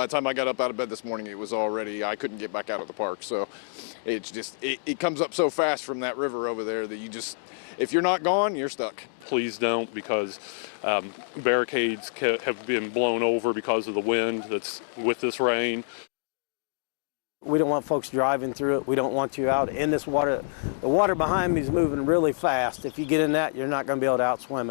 by the time I got up out of bed this morning, it was already, I couldn't get back out of the park. So it's just, it comes up so fast from that river over there that you just, if you're not gone, you're stuck. Please don't, because barricades have been blown over because of the wind that's with this rain. We don't want folks driving through it. We don't want you out in this water. The water behind me is moving really fast. If you get in that, you're not going to be able to outswim it.